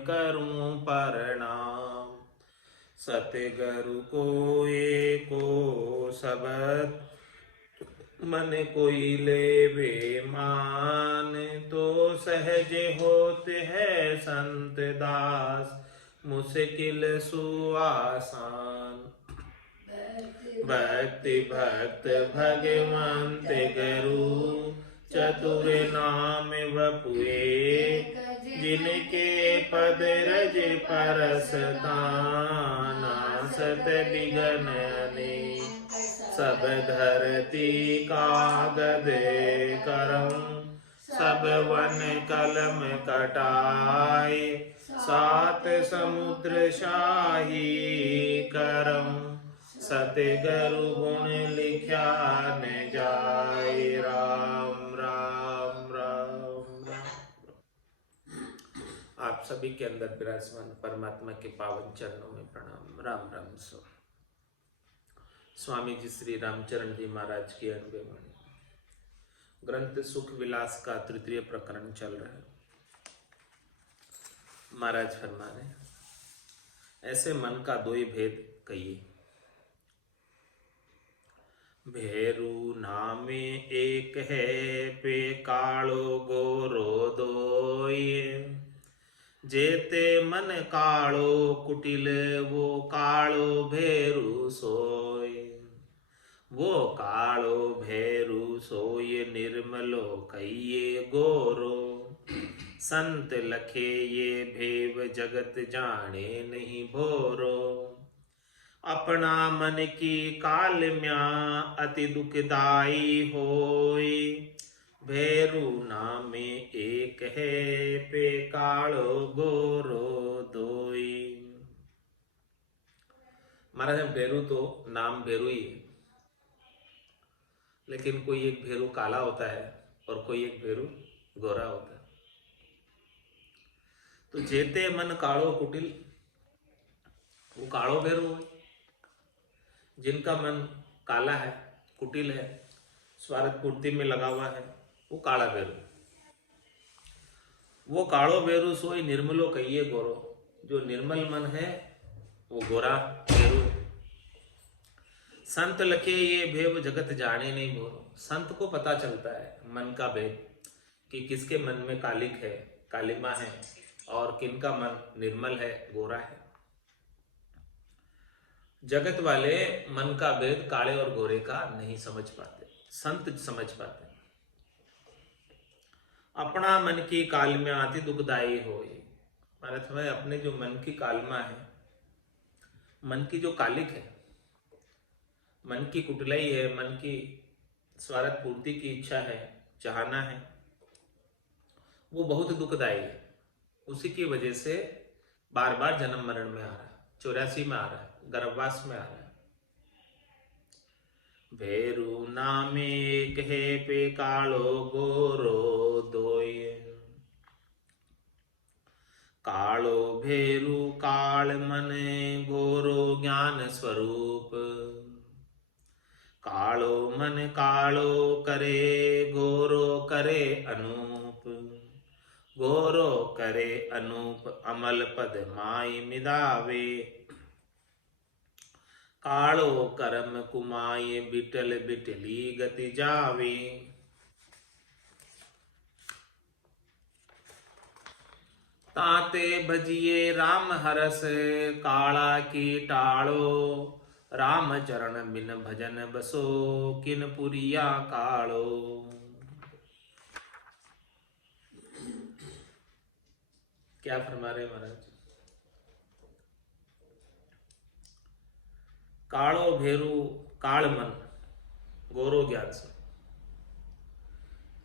करूं प्रणाम। सतगुरु को एको सबद मन कोई लेवे मान। तो सहज होते है संत दास मुश्किल सुआसान। भक्ति भक्त भगवंत गुरु चतुर नाम वपुए। जिनके पद रज परसताना सत विघ्न अनेक। सब धरती कागद करम सब वन कलम कटाए। सात समुद्र शाही करम सतगुरु गुण लिख्या न जाए। राम राम राम राम। आप सभी के अंदर विराजमान परमात्मा के पावन चरणों में प्रणाम। राम राम। स्वामी जी श्री रामचरण जी महाराज की अनबे वाणी। ग्रंथ सुख विलास का तृतीय प्रकरण चल रहा है। महाराज फरमा रहे ऐसे मन का दो ही भेद कहिए। भेरू नामे एक है पे कालो गोरो दोय। जेते मन कालो कुटिल वो कालो भेरू सोय। वो कालो भेरू सोय निर्मलो कहिए गोरो। संत लखे ये भेव जगत जाने नहीं भोरो। अपना मन की कालम्या अति दुखदाई होय। भेरू नामे एक है पे कालो गोरो दोई। महाराज भेरू तो नाम भेरू ही है, लेकिन कोई एक भेरू काला होता है और कोई एक भेरू गोरा होता है। तो जेते मन कालो कुटिल वो कालो भेरू है। जिनका मन काला है, कुटिल है, स्वार्थ पूर्ति में लगा हुआ है, वो काला भेरू। वो कालो भेरू सोई निर्मलो कहिए गोरो। जो निर्मल मन है वो गोरा भेरू है। संत लखे ये भेव जगत जाने नहीं भोरो। संत को पता चलता है मन का भेद कि किसके मन में कालिक है, कालिमा है, और किनका मन निर्मल है, गोरा है। जगत वाले मन का भेद काले और गोरे का नहीं समझ पाते, संत समझ पाते। अपना मन की कालमा अति दुखदाई होय। महाराज में अपने जो मन की कालमा है, मन की जो कालिक है, मन की कुटिलाई है, मन की स्वार्थ पूर्ति की इच्छा है, चाहना है, वो बहुत दुखदाई है। उसी की वजह से बार बार जन्म मरण में आ रहा है, 84 में आ रहा है, गर्भवास में आ रहा है। भेरू नामे एक है पे कालो गोरो दोय। कालो भेरू काल मन गोरो ज्ञान स्वरूप। कालो मन कालो करे गोरो करे अनूप। गोरो करे अनूप अमल पद माई मिदावे। कालो कर्म कुमाय बिटल बिटली गति जावे। ताते भजिए राम हरस काला की टालो। राम चरण बिन भजन बसो किन पुरिया कालो। क्या फरमा रहे महाराज? कालो भेरू काल मन गोरो ज्ञान से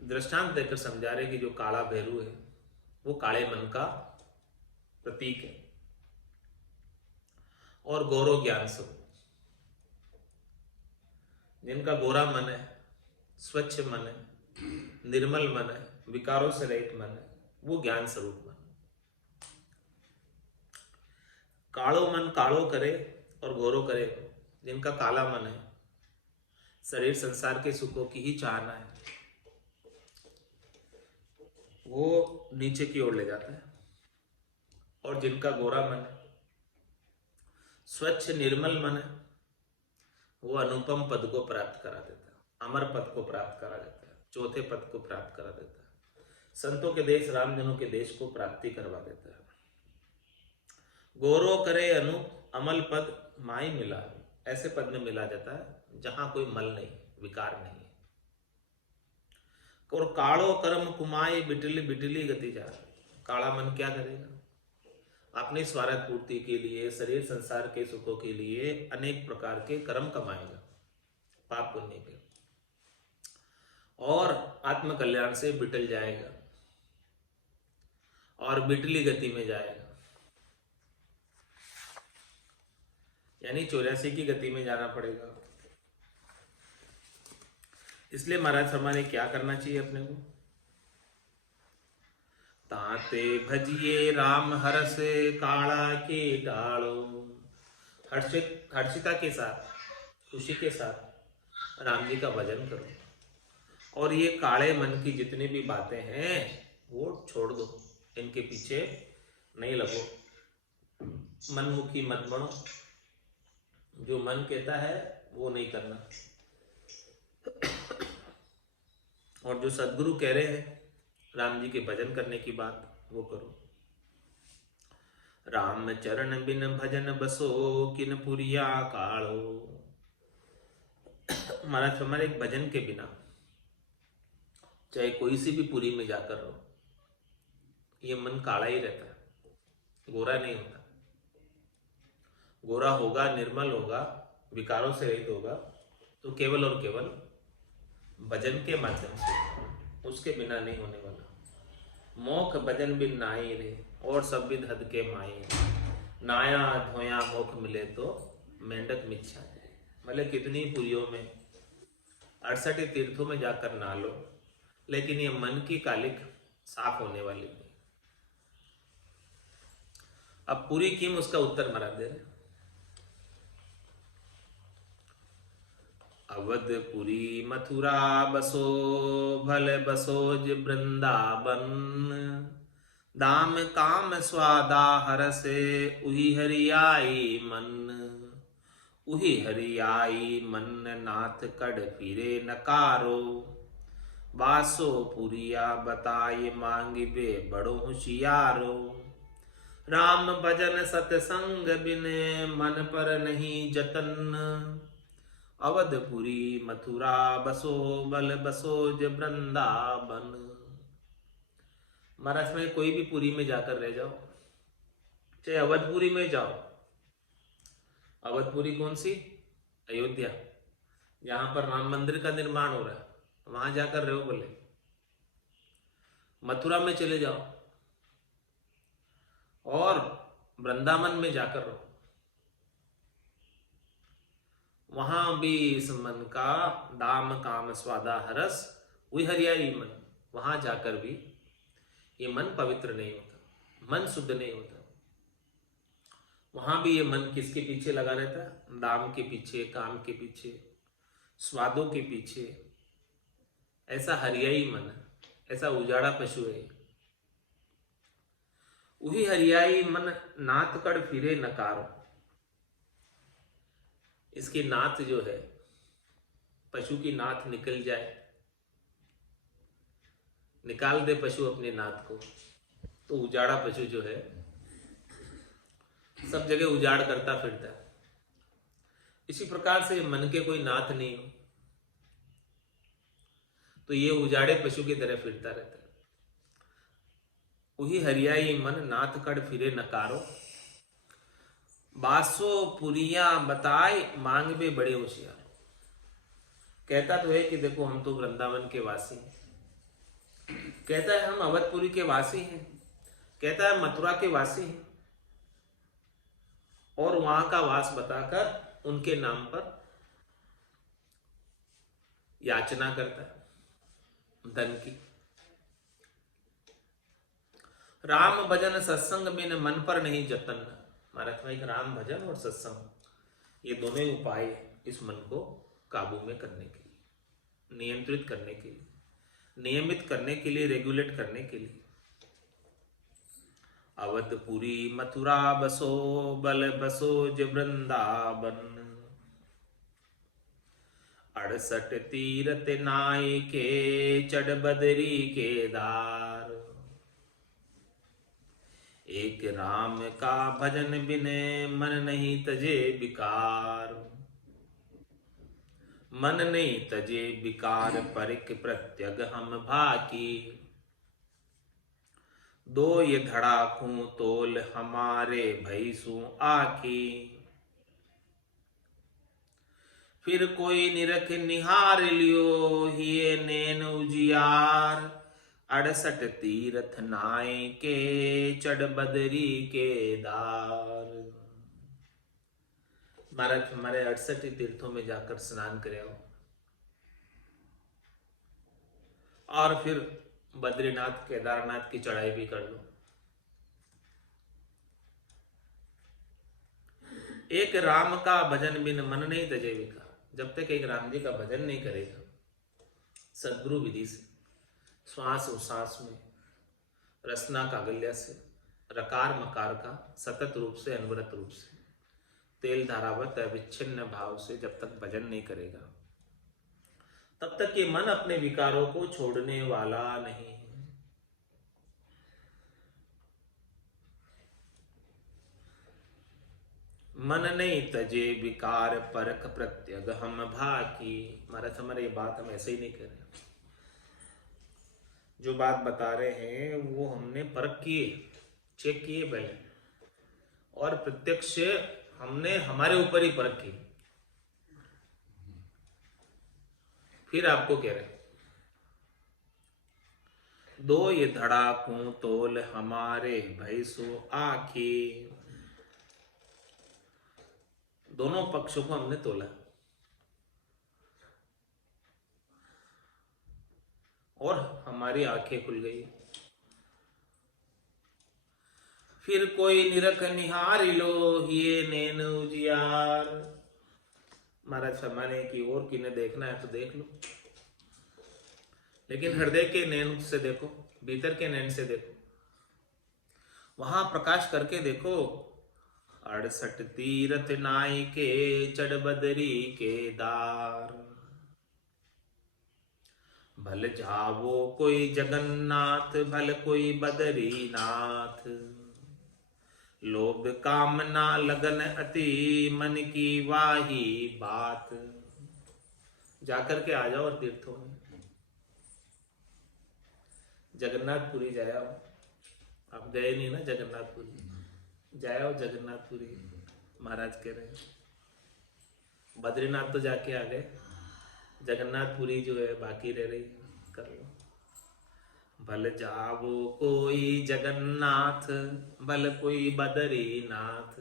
दृष्टांत देकर समझा रहे कि जो काला भेरू है वो काले मन का प्रतीक है, और गोरो ज्ञान से जिनका गोरा मन है, स्वच्छ मन है, निर्मल मन है, विकारों से रहित मन है, वो ज्ञान स्वरूप मन। कालो मन कालो करे और गोरो करे जिनका काला मन है, शरीर संसार के सुखों की ही चाहना है, वो नीचे की ओर ले जाता है। और जिनका गोरा मन है, स्वच्छ निर्मल मन है, वो अनुपम पद को प्राप्त करा देता है, अमर पद को प्राप्त करा देता है, चौथे पद को प्राप्त करा देता है, संतों के देश रामजनों के देश को प्राप्ति करवा देता है। गोरो करे अनूप अमल पद माई मिला, ऐसे पद में मिला जाता है जहां कोई मल नहीं, विकार नहीं है। और काड़ो कर्म कुमाई बिटली बिटली गति जा, काला मन क्या करेगा? अपनी स्वार्थ पूर्ति के लिए, शरीर संसार के सुखों के लिए अनेक प्रकार के कर्म कमाएगा, पाप पुण्य के, और आत्म कल्याण से बिटल जाएगा और बिटली गति में जाएगा, यानी 84 की गति में जाना पड़ेगा। इसलिए महाराज हमारे क्या करना चाहिए अपने को? ताते भजिए राम हरस काला के डालो, हर्षिता के साथ, खुशी के साथ राम जी का भजन करो, और ये काले मन की जितनी भी बातें हैं वो छोड़ दो, इनके पीछे नहीं लगो, मनमुखी मत बनो, जो मन कहता है वो नहीं करना, और जो सदगुरु कह रहे हैं राम जी के भजन करने की बात, वो करो। राम चरण बिन भजन बसो किन पुरिया कालो, महाराज हमारे एक भजन के बिना चाहे कोई सी भी पुरी में जाकर रहो, ये मन काला ही रहता है, गोरा नहीं होता। गोरा होगा, निर्मल होगा, विकारों से रहित होगा, तो केवल और केवल भजन के माध्यम से, उसके बिना नहीं होने वाला। मोख भजन बिन नाई रे, और सब बिद हद के माई, नाया धोया मोख मिले तो मेंढक मिच्छा है। मतलब कितनी पुरियों में, 68 तीर्थों में जाकर नहा लो, लेकिन ये मन की कालिक साफ होने वाली नहीं। अब पूरी किम उसका उत्तर मरा दे रहे। अवधपुरी मथुरा बसो भले बसोज वृंदावन, दाम काम स्वादा हरसे उही हरियाई मन, उही हरियाई मन नाथ कड़ फिरे नकारो, बासो पुरिया बताए मांगिबे बड़ो होशियारो, राम भजन सतसंग बिने मन पर नहीं जतन, अवधपुरी मथुरा बसो बल बसोज वृंदावन। महाराज में कोई भी पुरी में जाकर रह जाओ, चाहे अवधपुरी में जाओ, अवधपुरी कौन सी? अयोध्या, जहां पर राम मंदिर का निर्माण हो रहा है, वहां जाकर रहो बोले। मथुरा में चले जाओ और वृंदावन में जाकर रहो, वहां भी इस मन का दाम काम स्वादा हरस वही हरियाई मन, वहां जाकर भी ये मन पवित्र नहीं होता, मन शुद्ध नहीं होता। वहां भी ये मन किसके पीछे लगा रहता है? दाम के पीछे, काम के पीछे, स्वादों के पीछे। ऐसा हरियाई मन है, ऐसा उजाड़ा पशु है। वही हरियाई मन नाथ कड़ फिरे नकारो, इसकी नाथ जो है, पशु की नाथ निकल जाए, निकाल दे पशु अपने नाथ को, तो उजाड़ा पशु जो है सब जगह उजाड़ करता फिरता है। इसी प्रकार से मन के कोई नाथ नहीं हो तो ये उजाड़े पशु की तरह फिरता रहता है। वही हरियाई मन नाथ कड़ फिरे नकारो, बासो पुरिया बताए मांग में बड़े होशियार। कहता तो है कि देखो हम तो वृंदावन के वासी हैं, कहता है हम अवधपुरी के वासी हैं, कहता है मथुरा के वासी हैं, और वहां का वास बताकर उनके नाम पर याचना करता है धन की। राम भजन सत्संग बिन मन पर नहीं जतन। महाराज में राम भजन और सत्संग, ये दोनों ही उपाय इस मन को काबू में करने के लिए, नियंत्रित करने के लिए, नियमित करने के लिए, रेगुलेट करने के लिए। अवधपुरी मथुरा बसो, बल बसो ज वृंदावन। 68 तीरथ नाई के, चढ़ बदरी केदार। एक राम का भजन बिने, मन नहीं तजे विकार। मन नहीं तजे विकार, परिक प्रत्यग हम भाकी। दो ये धड़ाकू तोल, हमारे भैसू आकी। फिर कोई निरख निहार लियो, हिये नैन उजियार। 68 तीरथ नाय के, चढ़ बदरी केदार। महाराज हमारे 68 तीर्थों में जाकर स्नान करे आओ, और फिर बद्रीनाथ केदारनाथ की चढ़ाई भी कर लो। एक राम का भजन बिन मन नहीं तजे विकार। जब तक एक राम जी का भजन नहीं करेगा सद्गुरु विधि से, श्वास उश्वास में, रसना कागल्य से, रकार मकार का सतत रूप से, अनवरत रूप से, तेल धारावत अविच्छिन्न भाव से जब तक भजन नहीं करेगा, तब तक ये मन अपने विकारों को छोड़ने वाला नहीं है। मन नहीं तजे विकार, परख प्रत्यग हम भाकी। महाराज हमारे ये बात हम ऐसे ही नहीं कर रहे, जो बात बता रहे हैं वो हमने परख किए, चेक किए पहले, और प्रत्यक्ष हमने हमारे ऊपर ही परख की, फिर आपको कह रहे। दो ये धड़ाकू तोल, हमारे भैसो आखी। दोनों पक्षों को हमने तोला और हमारी आंखें खुल गई। फिर कोई निरख निहार लो, ये नैन उजियार। महाराज फरमाने की और किन्हें देखना है तो देख लो, लेकिन हृदय के नैन से देखो, भीतर के नैन से देखो, वहां प्रकाश करके देखो। 68 तीरथ नाई के, चढ़ बदरी केदार। भल जावो कोई जगन्नाथ, भल कोई बदरीनाथ। लोभ कामना लगन अति, मन की वाही बात। जाकर के आ जाओ और तीर्थों में, जगन्नाथपुरी जाओ। आप गए नहीं ना जगन्नाथपुरी, जाओ जगन्नाथपुरी। महाराज कह रहे हैं बद्रीनाथ तो जाके आ गए, जगन्नाथपुरी जो है बाकी रह रही, कर लो। भल जावो कोई जगन्नाथ, भल कोई बदरीनाथ।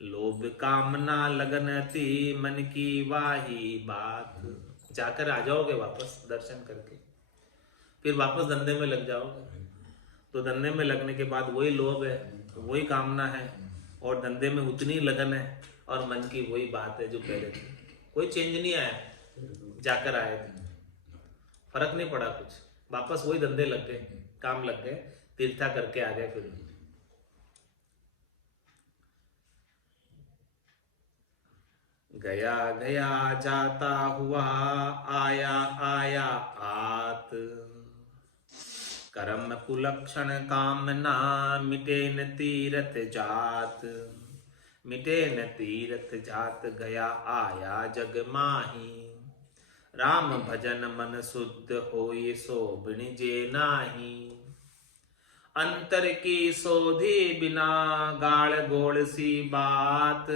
लोभ कामना लगन अति, मन की वाही बात। जाकर आ जाओगे वापस दर्शन करके, फिर वापस धंधे में लग जाओगे। तो धंधे में लगने के बाद वही लोभ है, वही कामना है, और धंधे में उतनी लगन है, और मन की वही बात है जो पहले थी। कोई चेंज नहीं आया, जाकर आए थे, फर्क नहीं पड़ा कुछ, वापस वही धंधे लग गए, काम लग गए, तीर्था करके आ गए। फिर गया गया जाता हुआ, आया आया आत। कर्म कुलक्षण कामना, मिटे न तीरथ जात। मिटे न तीरथ जात, गया आया जग माही। राम भजन मन शुद्ध होय, सो बिणिजे नाही। अंतर की सोधी बिना, गाड़ गोड़ सी बात।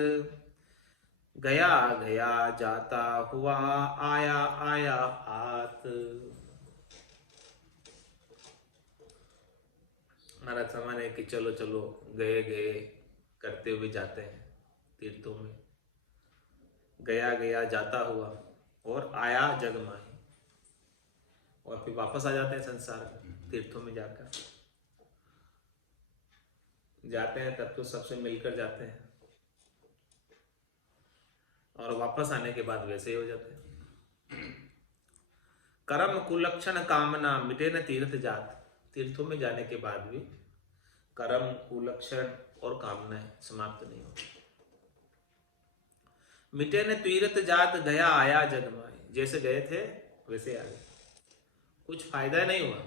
गया गया जाता हुआ, आया आया आत। महाराज समाने कि चलो चलो, गए गए करते हुए जाते हैं तीर्थों में। गया गया जाता हुआ और आया जग माही, और फिर वापस आ जाते हैं संसार में। तीर्थों में जाकर जाते हैं तब तो सबसे मिलकर जाते हैं, और वापस आने के बाद वैसे ही हो जाते हैं। कर्म कुलक्षण कामना, मिटे न तीर्थ जात। तीर्थों में जाने के बाद भी कर्म, कुलक्षण और कामनाएं समाप्त नहीं होती। मिटे न तीर्थ जात गया आया जग माए, जैसे गए थे वैसे आ गए, कुछ फायदा नहीं हुआ,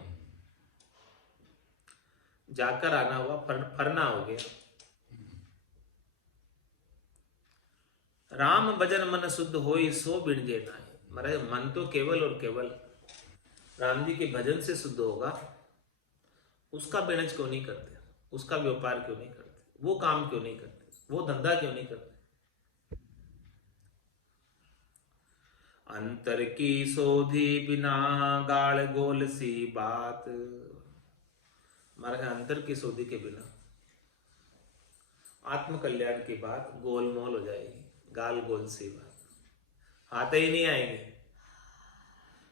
जाकर आना हुआ, फरना हो गया। राम भजन मन शुद्ध होई सो बिन जे नाई। महाराज मन तो केवल और केवल राम जी के भजन से शुद्ध होगा, उसका बिनज क्यों नहीं करते, उसका व्यापार क्यों नहीं करते, वो काम क्यों नहीं करते, वो धंधा क्यों नहीं करते। अंतर की सोधी बिना गाड़ गोल सी बात। महाराज अंतर की सोधी के बिना आत्म कल्याण की बात गोलमोल हो जाएगी, गाल गोल सी बात, हाथ ही नहीं आएंगे।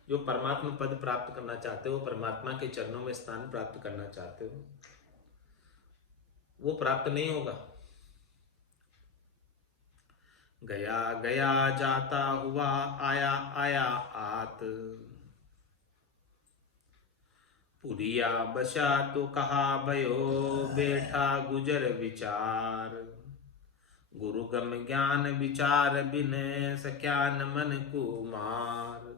जो परमात्मा पद प्राप्त करना चाहते हो, परमात्मा के चरणों में स्थान प्राप्त करना चाहते हो, वो प्राप्त नहीं होगा। गया गया जाता हुआ, आया आया आत। पुरिया बसा तो कहा भयो, बैठा गुजर विचार। गुरु गम ज्ञान विचार बिन, सक्यान मन कुमार।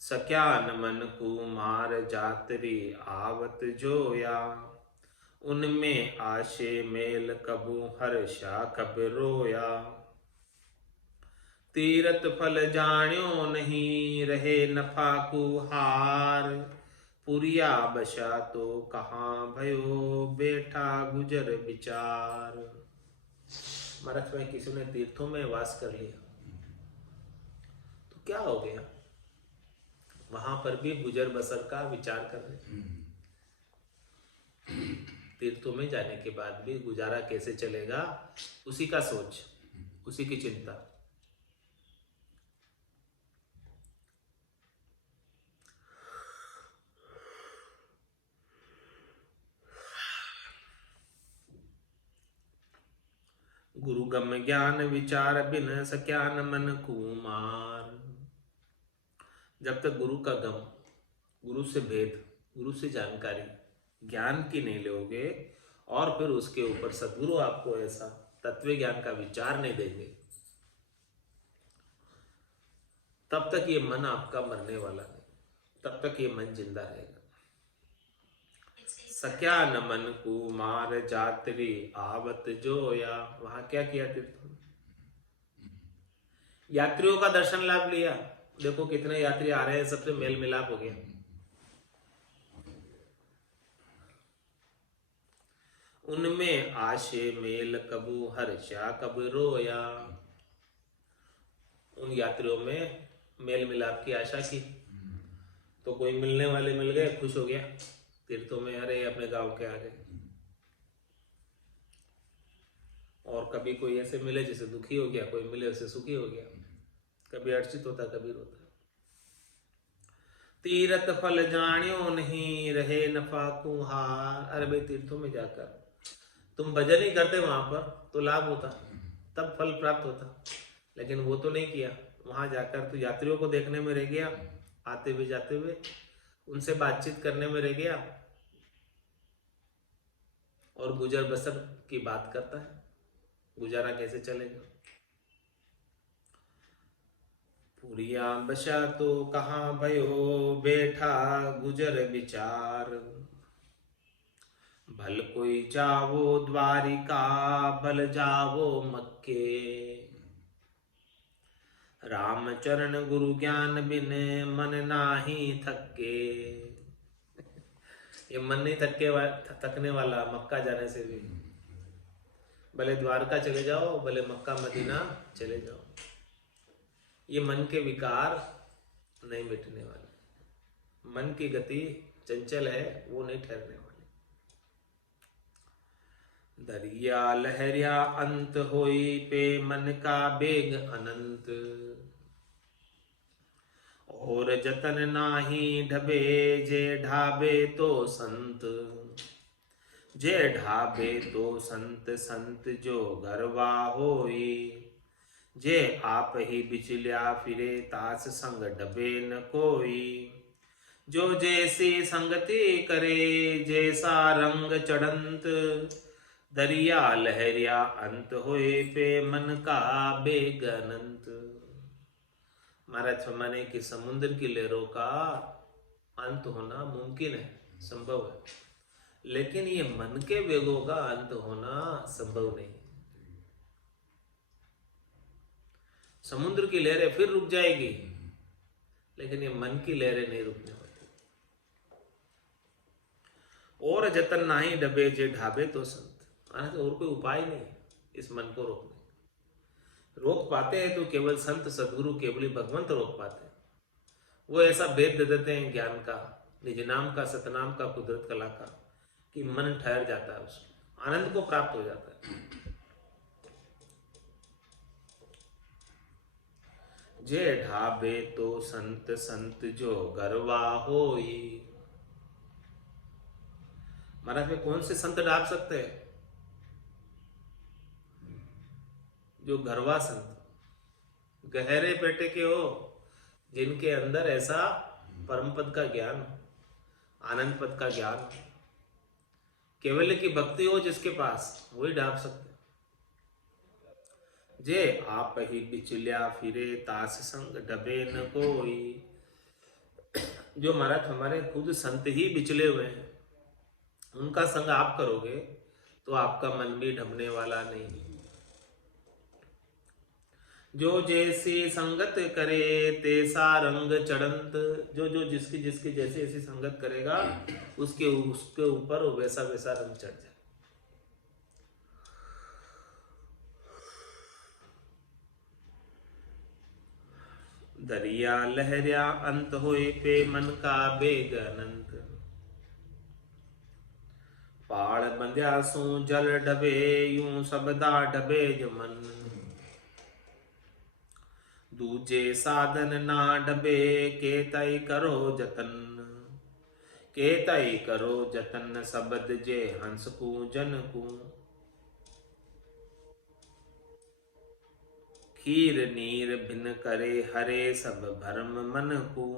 सक्यान मन कुमार जातरी आवत जोया। उनमें आशे मेल कबू हर्षा कब रोया। तीरथ फल जाण्यो नहीं, रहे नफा कुहार। पुरिया बसा तो कहाँ भयो, बैठा गुजर विचार। महाराज में किसी ने तीर्थों में वास कर लिया तो क्या हो गया, वहां पर भी गुजर बसर का विचार कर रहे। तीर्थों में जाने के बाद भी गुजारा कैसे चलेगा, उसी का सोच, उसी की चिंता। गुरु गम ज्ञान विचार बिन, सक्यान मन कुमार। जब तक गुरु का गम, गुरु से भेद, गुरु से जानकारी, ज्ञान की नहीं लोगे, और फिर उसके ऊपर सद्गुरु आपको ऐसा तत्व ज्ञान का विचार नहीं देंगे, तब तक ये मन आपका मरने वाला नहीं, तब तक ये मन जिंदा रहेगा। सक्या न मन कुमार जातरी आवत जोया। वहां क्या किया तीर्थ, यात्रियों का दर्शन लाभ लिया। देखो कितने यात्री आ रहे हैं, सबसे मेल मिलाप हो गया। उनमें आशे मेल कबू हर्षा कब रोया। उन यात्रियों में मेल मिलाप की आशा की, तो कोई मिलने वाले मिल गए, खुश हो गया तीर्थों में, अरे अपने गांव के आ गए। और कभी कोई ऐसे मिले जिसे दुखी हो गया, कोई मिले उसे सुखी हो गया, कभी हर्षित होता कभी रोता। तीरथ फल जानियो नहीं, रहे नफा कुहार। अरे भाई तीर्थों में जाकर तुम भजन ही करते वहां पर तो लाभ होता, तब फल प्राप्त होता, लेकिन वो तो नहीं किया। वहां जाकर तो यात्रियों को देखने में रह गया, आते हुए जाते हुए उनसे बातचीत करने में रह गया, और गुजर बसर की बात करता है, गुजारा कैसे चलेगा। पुरिया बसा तो कहाँ भयो, बैठा गुजर विचार। भल कोई जावो द्वारिका, भल जावो मक्के। राम चरण गुरु ज्ञान बिन, मन नाही थके। ये मन नहीं थकने वाला मक्का जाने से भी। भले द्वारका चले जाओ, भले मक्का मदीना चले जाओ, ये मन के विकार नहीं मिटने वाले। मन की गति चंचल है, वो नहीं ठहरने वाली। दरिया लहरिया अंत होई, पे मन का बेग अनंत। और जतन नाही ढबे, जे ढाबे तो संत। जे ढाबे तो संत, संत जो गरवा होई। जे आप ही बिचल्या फिरे, तास संग डबे न कोई। जो जैसी संगति करे, जैसा रंग चढ़ंत, दरिया लहरिया अंत होए पे मन का बेगनंत। महाराज फरमाने कि समुद्र की लहरों का अंत होना मुमकिन है, संभव है, लेकिन ये मन के वेगों का अंत होना संभव नहीं। समुद्र की लहरें फिर रुक जाएगी, लेकिन ये मन की लहरें नहीं रुकने वाली। और जतन नाही डबे जे ढाबे तो संत। और कोई उपाय नहीं इस मन को रोकने। रोक पाते हैं तो केवल संत सदगुरु केवल भगवंत रोक पाते हैं। वो ऐसा भेद दे देते हैं ज्ञान का, निज नाम का, सतनाम का, कुदरत कला का, कि मन ठहर जाता है, उसमें आनंद को प्राप्त हो जाता है। जे ढाबे तो संत, संत जो गरवा होई। महाराज में कौन से संत ढाब सकते हैं? जो घरवा संत, गहरे पेटे के हो, जिनके अंदर ऐसा परम पद का ज्ञान, आनंद पद का ज्ञान, केवल की भक्ति हो जिसके पास, वही ढाब सकते। जे आप ही बिचल्या फिरे, तास संग डबे न कोई। जो महाराज हमारे खुद संत ही बिचले हुए हैं, उनका संग आप करोगे तो आपका मन भी ढबने वाला नहीं। जो जैसी संगत करे, तैसा रंग चढ़ंत। जो जो जिसकी जिसकी जैसी ऐसी संगत करेगा, उसके ऊपर वैसा वैसा रंग चढ़ जाए। दरिया लहरिया अंत होए पे मन का बेग अनंत। पाड़ बंध्या सो जल डबे, यूं सबदा डबे जो मन। दूजे साधन ना डबे, केतई करो जतन। केतई करो जतन, सबद जे हंस को जन को। खीर नीर भिन करे, हरे सब भरम मन को।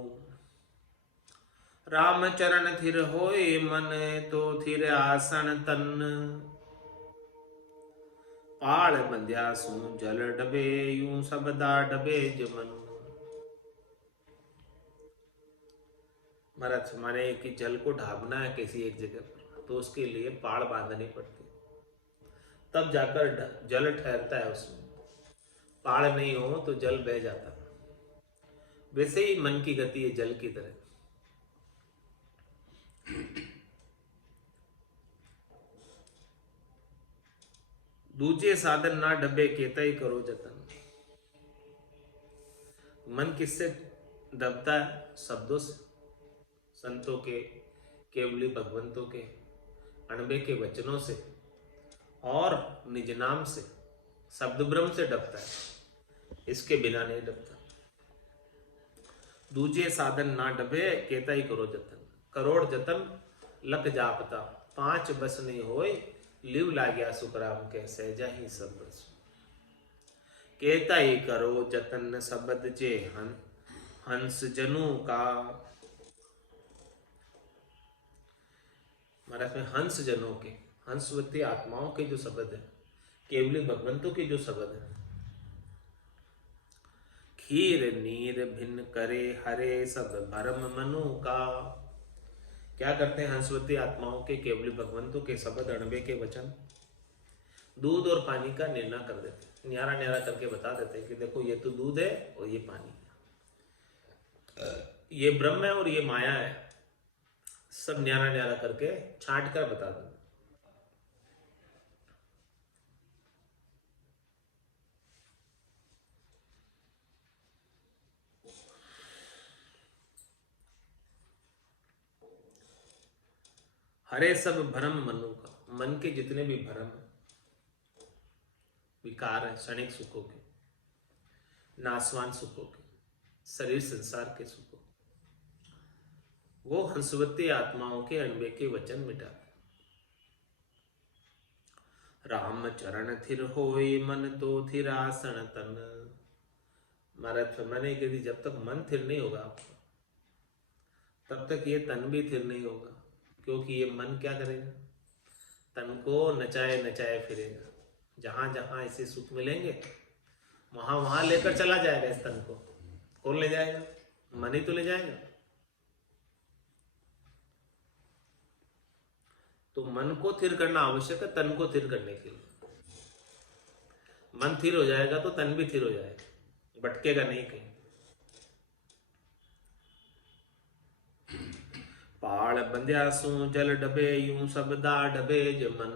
राम चरण थिर होए मन, तो थिर आसन तन। पाड़ बंध्या सू जल डबे, यूं सबदा डबे जमन। महाराज माने कि जल को ढाबना है किसी एक जगह पर, तो उसके लिए पाड़ बांधनी पड़ती, तब जाकर जल ठहरता है उसमें। पाड़ नहीं हो तो जल बह जाता। वैसे ही मन की गति है जल की तरह। दूजे साधन ना डबे, केतई करो जतन। मन किससे दबता है? शब्दों से, संतों के, केवली भगवंतों के अणबे के वचनों से, और निज नाम से, शब्द ब्रह्म से डबता है, इसके बिना नहीं डबता। दूजे साधन ना डबे, केतई करो जतन। करोड़ जतन लख जापता, 5 बस नहीं होए, लिव लाग्या सुखराम के सहजा ही सब बस। केतई करो जतन, सबद जे हंस जनु का। महाराज में हंस जनों के, हंसवती आत्माओं के जो शब्द है, केवली भगवंतों के जो शब्द है। खीर नीर भिन्न करे, हरे सब भरम मनु का। क्या करते हैं हंसवती आत्माओं के, केवली भगवंतों के शब्द, अणबे के वचन, दूध और पानी का निर्णय कर देते, न्यारा न्यारा करके बता देते कि देखो ये तो दूध है और ये पानी है, ये ब्रह्म है और ये माया है। सब न्यारा न्यारा करके छांट कर बता देते। हरे सब भरम मनु का। मन के जितने भी भरम विकार है, क्षणिक सुखों के, नासवान सुखों के, शरीर संसार के सुखों, वो हंसवती आत्माओं के अणबे के वचन मिटाते। राम चरण थिर होए मन, तो थिर आसन तन। महाराज फरमाने के लिए जब तक मन थिर नहीं होगा आपका, तब तक ये तन भी स्थिर नहीं होगा, क्योंकि ये मन क्या करेगा, तन को नचाए नचाए फिरेगा। जहां जहां इसे सुख मिलेंगे वहां वहां लेकर चला जाएगा। इस तन को कौन ले जाएगा? मन ही तो ले जाएगा। तो मन को स्थिर करना आवश्यक है तन को स्थिर करने के लिए। मन स्थिर हो जाएगा तो तन भी स्थिर हो जाएगा, भटकेगा नहीं कहीं। पाड़ बंध्या सू जल डबे, यूं सबदा डबे जमन।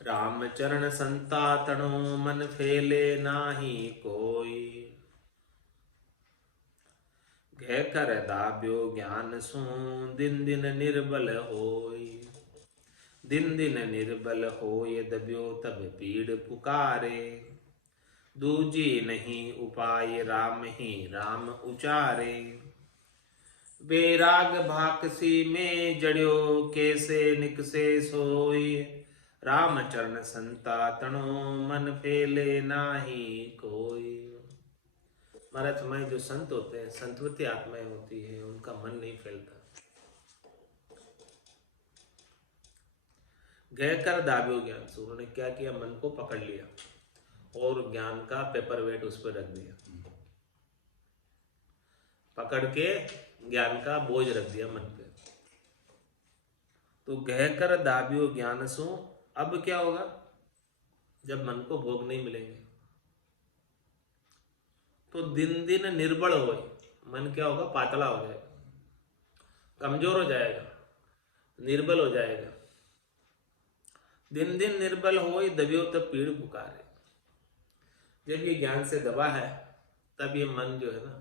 राम चरण संता तणो, मन फेले नाही कोई। घे कर दाब्यो ज्ञान सू, दिन दिन निर्बल होई। दिन दिन निर्बल होय दब्यो, तब पीड़ पुकारे। दूजी नहीं उपाय, राम ही राम उचारे। बेराग भाकसी में जड़्यो, कैसे निकसे सोई। राम चरण संता तणो, मन फेले नाही कोई। महाराज हमारे जो संत होते हैं, संतवती आत्माएं होती है, उनका मन नहीं फैलता। गह कर दाब्यो ज्ञान से, उन्होंने क्या किया, मन को पकड़ लिया और ज्ञान का पेपर वेट उस पर रख दिया। पकड़ के ज्ञान का बोझ रख दिया मन पे। तो गह कर दाब्यो ज्ञान सो, अब क्या होगा, जब मन को भोग नहीं मिलेंगे तो दिन दिन निर्बल हो, मन क्या होगा, पातला हो जाएगा, कमजोर हो जाएगा, निर्बल हो जाएगा। दिन दिन निर्बल हो दबियो, तब पीड़ पुकारे। जब ये ज्ञान से दबा है तब ये मन जो है ना,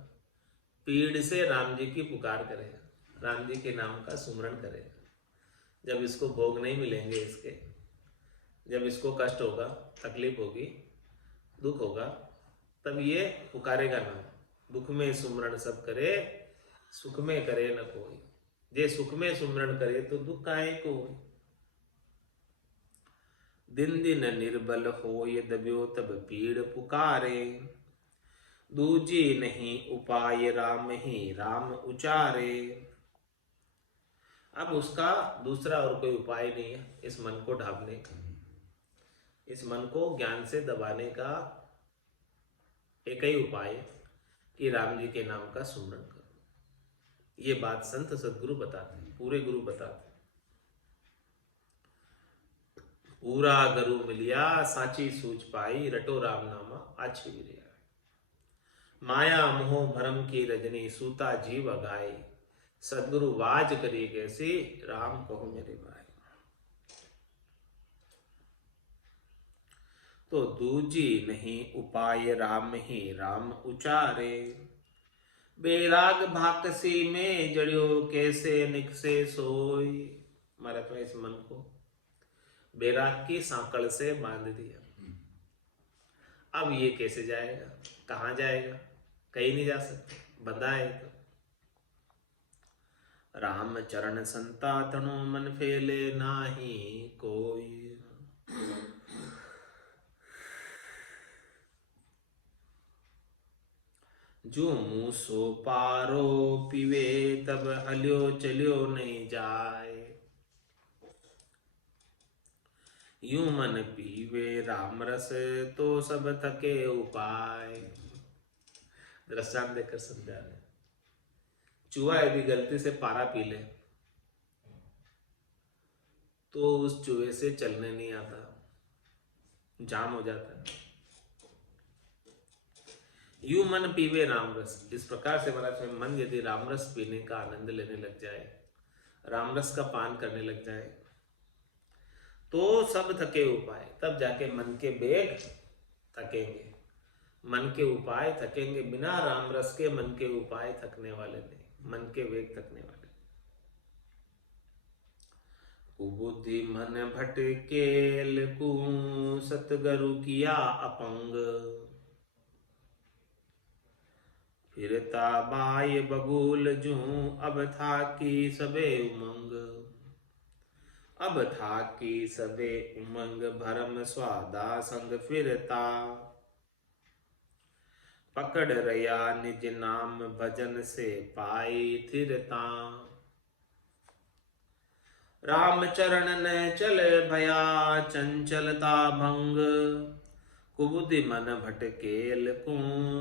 पीड़ से राम जी की पुकार करेगा, राम जी के नाम का सुमरण करेगा। जब इसको भोग नहीं मिलेंगे इसके, जब इसको कष्ट होगा, तकलीफ होगी, दुख होगा, तब ये पुकारेगा नाम। दुख में सुमरण सब करे, सुख में करे न कोई। जे सुख में सुमरण करे तो दुख काहे को होई। दिन दिन निर्बल होय दब्यो, तब पीड़ पुकारे। दूजी नहीं उपाय, राम ही राम उचारे। अब उसका दूसरा और कोई उपाय नहीं है इस मन को ढांपने का, इस मन को ज्ञान से दबाने का एक ही उपाय कि राम जी के नाम का सुमरण करो। ये बात संत सदगुरु बताते हैं, पूरे गुरु बताते हैं। पूरा गुरु मिलिया, साची सूझ पाई, रटो राम नामा आछी विरिया। माया मोह भरम की रजनी, सूता जीव अघाई। सदगुरु वाज करी कैसी, राम कहो मेरे भाई। तो दूजी नहीं उपाय, राम ही राम उचारे। बेराग भाकसी में जड़ियो, कैसे निकसे सोई। महाराज ने इस मन को बेराग की सांकड़ से बांध दिया। अब ये कैसे जाएगा, कहां जाएगा, कहीं नहीं जा सकता, बंधा है तो। राम चरण संता तणो, मन फेले नाही कोई। जो मुंह सो पारो पीवे, तब हलियो चलियो नहीं जाए। यूं मन पीवे राम रस, तो सब थके उपाय। दृष्टांत देकर समझा रहे। चूहा यदि गलती से पारा पी ले तो उस चूहे से चलने नहीं आता, जाम हो जाता है। यूं मन पीवे राम रस, इस प्रकार से महाराज मन यदि राम रस पीने का आनंद लेने लग जाए, राम रस का पान करने लग जाए, तो सब थके उपाय। तब जाके मन के वेग थकेंगे, मन के उपाय थकेंगे। बिना राम रस के मन के उपाय थकने वाले नहीं, मन के वेग थकने वाले। कुबुद्धि मन भटकेल कु, सतगुरु किया अपंग। फिरता बाय बगुल जू, अब था कि सबे उमंग। अब था कि सबे उमंग, भरम स्वादा संग फिरता। पकड़ रया निज नाम भजन से पाई थिरता। राम चरण न चले भया चंचलता भंग। कुबुद्धि मन भटकेल को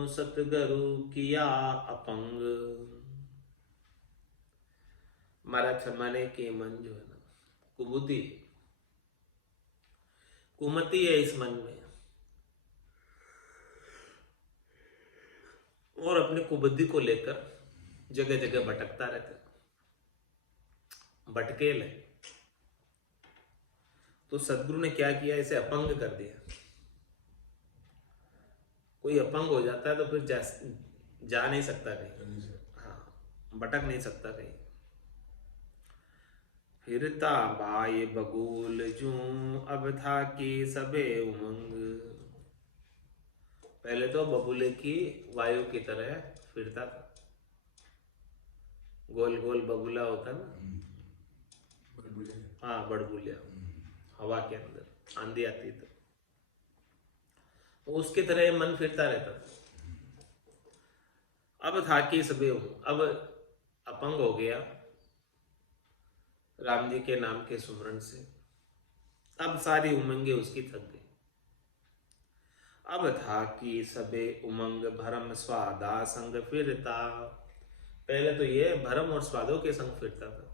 सतगुरु किया अपंग। महाराज माने के मन जो है ना कुबुद्धि कुमति है इस मन में, और अपनी कुबुद्धि को लेकर जगह जगह भटकता रहता है, भटकेल है। तो सदगुरु ने क्या किया, इसे अपंग कर दिया। कोई अपंग हो जाता है तो फिर जा नहीं सकता कहीं, हाँ, भटक नहीं सकता कहीं। फिरता बाय बगुल जू अब था कि सबे उमंग। पहले तो बबूले की वायु की तरह फिरता था, गोल गोल बबूला होता ना, हाँ बड़बुलिया, हवा के अंदर आंधी आती तो उसके तरह मन फिरता रहता था। अब था कि सबे अब अपंग हो गया राम जी के नाम के सुमरण से, अब सारी उमंगे उसकी थक गई। अब था कि सबे उमंग भरम स्वादा संग फिरता। पहले तो ये भरम और स्वादों के संग फिरता था।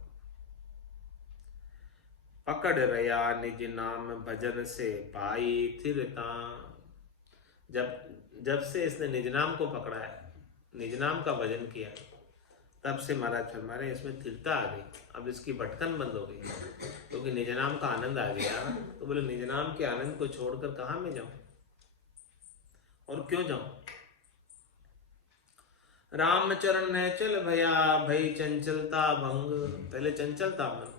पकड़ रया निज नाम भजन से पाई थिरता। जब से इसने निज नाम को पकड़ा है, निज नाम का भजन किया, तब से महाराज हमारे इसमें स्थिरता आ गई। अब इसकी भटकन बंद हो गई, क्योंकि तो निज नाम का आनंद आ गया। तो बोले निज नाम के आनंद को छोड़कर कहाँ में जाऊं और क्यों जाऊं। राम चरण ने चल भया भई चंचलता भंग। पहले चंचलता मन,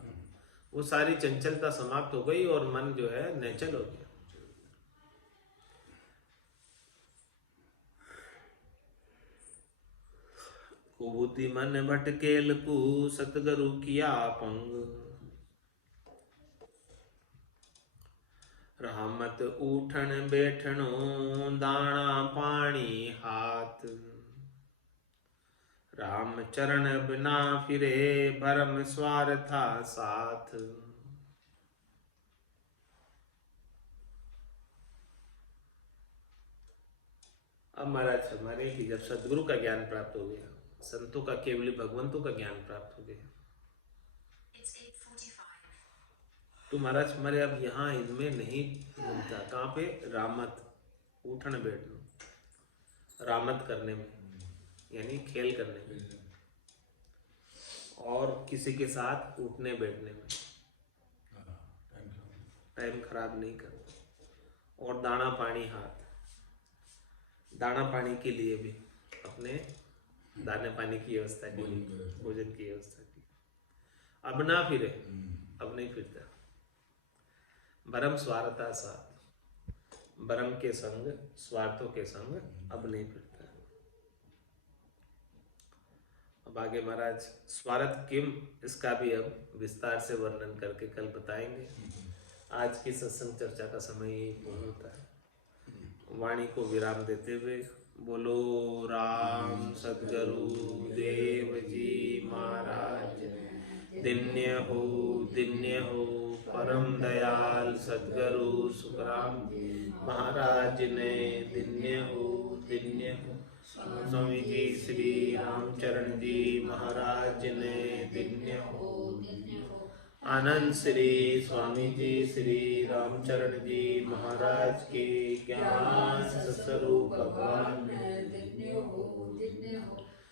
वो सारी चंचलता समाप्त हो गई और मन जो है नेचल हो गया। कुबुद्धि मन भटकेल कु सतगुरु किया पंग। रहमत उठन बैठनो दाना पानी हाथ। राम चरण बिना फिरे भरम स्वार्था साथ। अब महाराज हमारे कि जब सदगुरु का ज्ञान प्राप्त हो गया, संतों का केवली भगवंतों का ज्ञान प्राप्त हो गया, तो महाराज हमारे अब यहाँ इनमें नहीं घूमता। कहाँ पे, रामत उठन बैठना, रामत करने में यानी खेल करने में, और किसी के साथ उठने बैठने में टाइम खराब नहीं करना, और दाना पानी हाथ। दाना पानी के लिए भी अपने दाने पानी की व्यवस्था की, भोजन की व्यवस्था की। अब ना फिरे, अब नहीं फिरता। भरम स्वार्थता साथ, भरम के संग स्वार्थों के संग अब नहीं फिरता। अब आगे महाराज स्वार्थ किम, इसका भी अब विस्तार से वर्णन करके कल बताएंगे। आज की सत्संग चर्चा का समय ही पूर्ण होता है। वाणी को विराम देते हुए बोलो राम सद्गुरु देव जी महाराज। दिन्य हो परम दयाल सद्गुरु सुखराम महाराज ने। दिन्य हो स्वामी जी श्री रामचरण जी महाराज ने। दिन्य हो आनंद श्री स्वामी जी श्री रामचरण जी महाराज के ज्ञान स्वरूप भगवान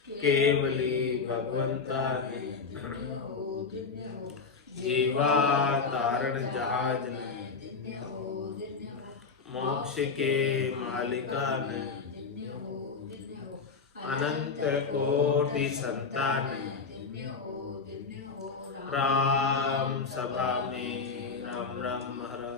केवली भगवंता है। जीवा तारण जहाज ने, मोक्ष के मालिका ने, अनंत कोटि संतान, राम सभा में राम राम महाराज।